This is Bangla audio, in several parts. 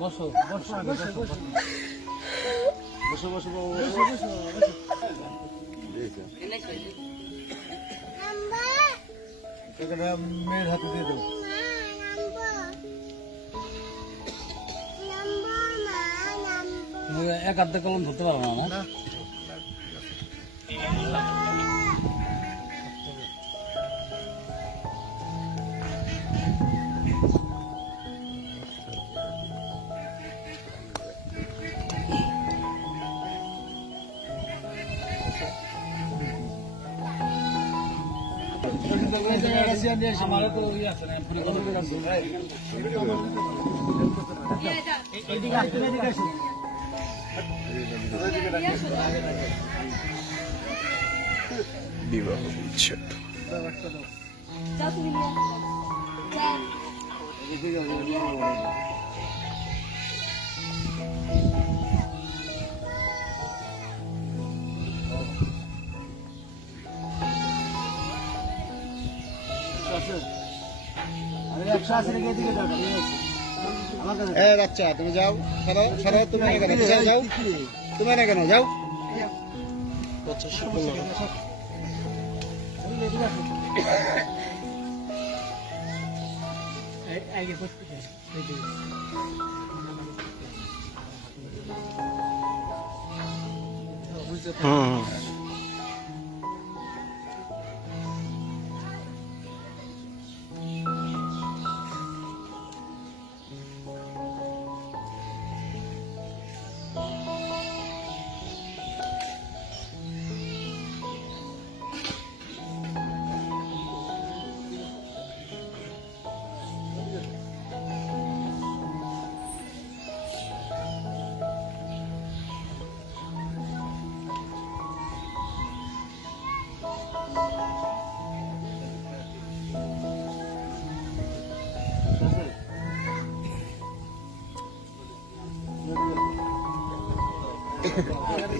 বসো বসো বসো বসো মেয়ের হাতে দিয়ে দেবো এক কলম ধরতে পারব না বিবাহ বিচ্ছেদ যাও তুমি নিয়ে এ বাচ্চা তুমি যাও সরো সরো তুমি যাও তুমি না কেন? যাও। হুম হুম।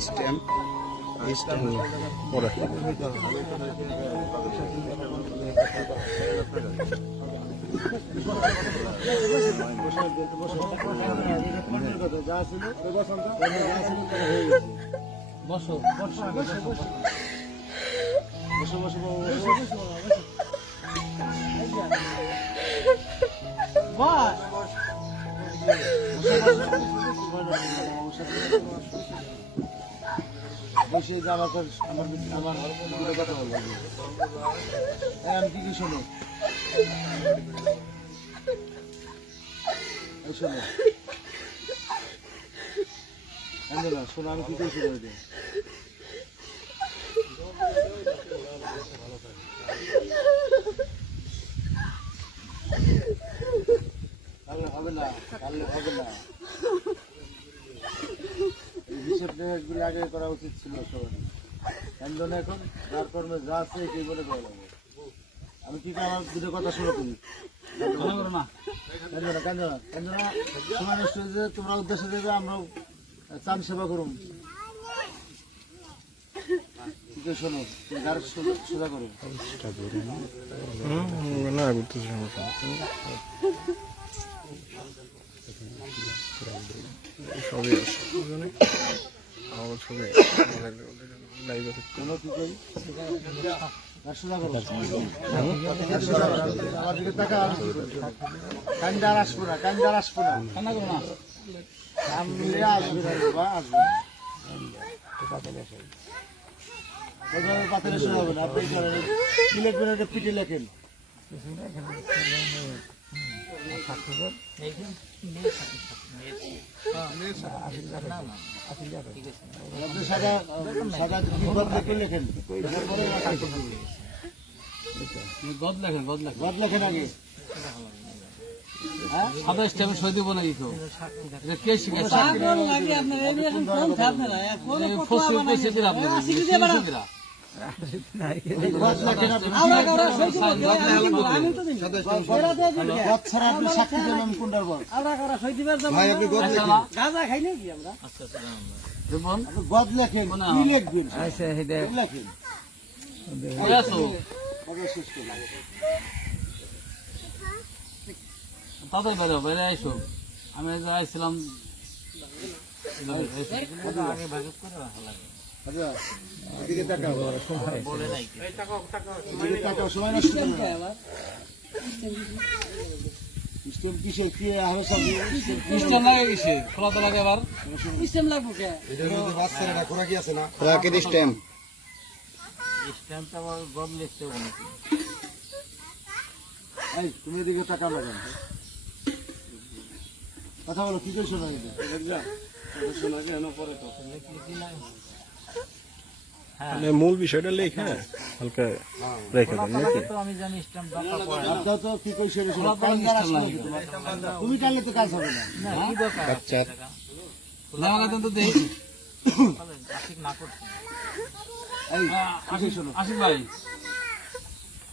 স্ট্যাম্প স্ট্যাম্প পরে বসো বসো বসো বসো বসো বসো বসো, বসো। বসো, যে আমার আমার দুটো কথা বলব আমি কি কি শোনো শোনো অঞ্জনা শোনো আমি কি কি শোনো এটা তাহলে হবে না হবে না। এই হিসেব আগে করা উচিত ছিল সবার কেন এখন যার কর্মে যা আছে সেই বলে করা যাবে আমি কি করে আমার দুটো কথা শুরু করি না কান্দনা কান্দনা সময় নষ্ট হয়েছে তোমরা উদ্দেশ্য দেবে আমরাও চান সেবা করুন। শোনো তুমি গার সোজা- করো। না করতেছি সবই আছে। আমার ছবি লাইভে কান্দার আসব না কান্দার আসব না আসবে না আসবে পাতালে শুরু হবে লেখেন সাদা হ্যাঁ স্টেমে সই দিব না দিত কে শিখাইছে ফসল পেয়েছে দিন আপনি শিশুকেরা। গদ লেখেন আপনি গদ ছাড়া আপনি সাক্ষী দেন আমি কোনটার বল ভাই আপনি গদ না? জীবন আপনি গদ লেখেন কি লিখবেন কি লেখেন কে আছো আগে শেষ করুন তাড়াতাড়ি বেরো বেরে আইসো আমি এই যে আইছিলাম আচ্ছা এদিকে তাকাও এদিকে তাকাও সময় নষ্ট না। স্টেম কি আরও সব স্টেম লাগে গেছে খোলা তো লাগে এবার সিস্টেম লাগবো কে রাকেট স্ট্যাম্প এই তুমি এদিকে তাকাও না কেন? কথা বলো কি কইছো না কিন্তু মানে মূল বিষয়টা লেখা হালকা রেখে দেন নাকি? তো কি কইছো না? তুমি তো কাজ হবে না। আচ্ছা। জামা কাপড় তো আশিক ভাই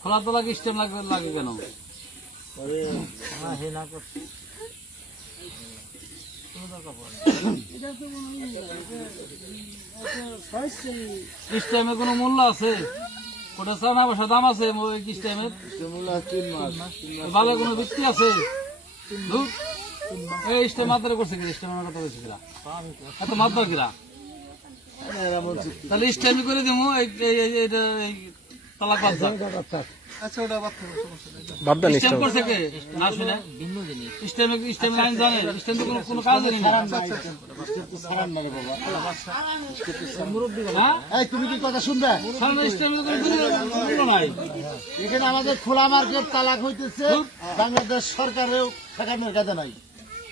খোলা তো লাগে স্টেম লাগে লাগে কেন? স্টেমে কোনো মূল্য আছে ওটা চানা পয়সা দাম আছে মাস ভালো কোনো ভিত্তি আছে এই স্টেম মাত্রা করছে কি স্টেমের কথা বলছে কিরা এত মাত্রা বলছে তাহলে স্টেমি করে দিব এই তালাক বাচ্চা আচ্ছা ওটা বাদ করো, সমস্যা নেই। বাদ দেন স্টেম করছে কে? না শুনে। স্টেমে স্টেম লাইন জানে। স্টেম তো কোনো কোনো কাজ জানি না। সারান না রে বাবা হ্যাঁ? এই তুমি কি কথা শুনবে? সামনে স্টেমে তো কোনো নাই। এখানে আমাদের খোলা মার্কেট তালাক হইতেছে। বাংলাদেশ সরকারেও ঠেকানোর কাজে নাই।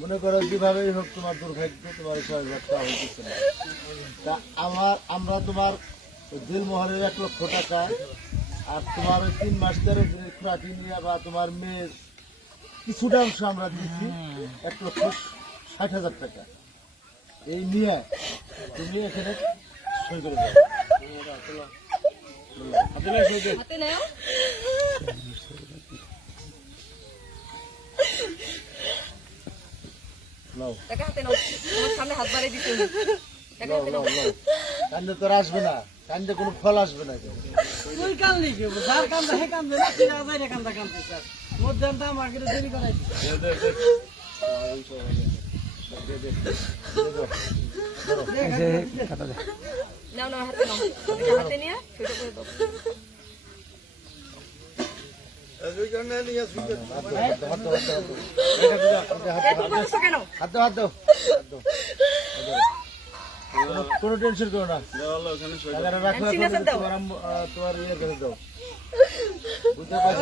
মনে করো যেভাবেই হোক তোমার দুর্ভাগ্য তোমার বাচ্চা হইতেছে না। তা আমার আমরা তোমার ওই দিলমোহরের এক লক্ষ টাকা আর তোমার ওই তিন মাস ধরে যে খুঁড়াটি নিয়ে বা তোমার মেয়ের কিছুটা অংশ আমরা দিচ্ছি এক লক্ষ ষাট হাজার টাকা। এই নিয়ে তুমি এখানে সই করে দাও। হাতে নাও। নাও। হাতে নাও। সামনে হাত বাড়িয়ে দিতে নাও হাতে নাও কান্দে তোর আসবে না। কান্দে কোনো ফল আসবে না কেন তুই কান্দলি কি? যার কান্দা হে কান্দে। না তুই আজাই রে কান্দা কান্দে স্যার। মধ্যে আমাকে দেরি করাই নাও নাও হাতে নাও। এটা হাতে নিয়ে সেটা করে দাও হাত দাও, হাত দাও, হাত দাও, হাত দাও। এটা দিও, এটা হাত এই তুমি বলছো কেন টেনশন করো না। তোমার ইয়ে করে দাও বুঝতে পারছ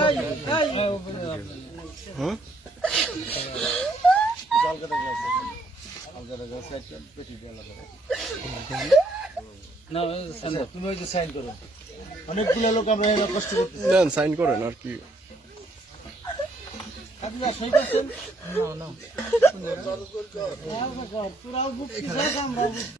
অনেকগুলো লোক আমরা কষ্ট করতেছি। সাইন করেন আর কি। তোরাও বুক আমরা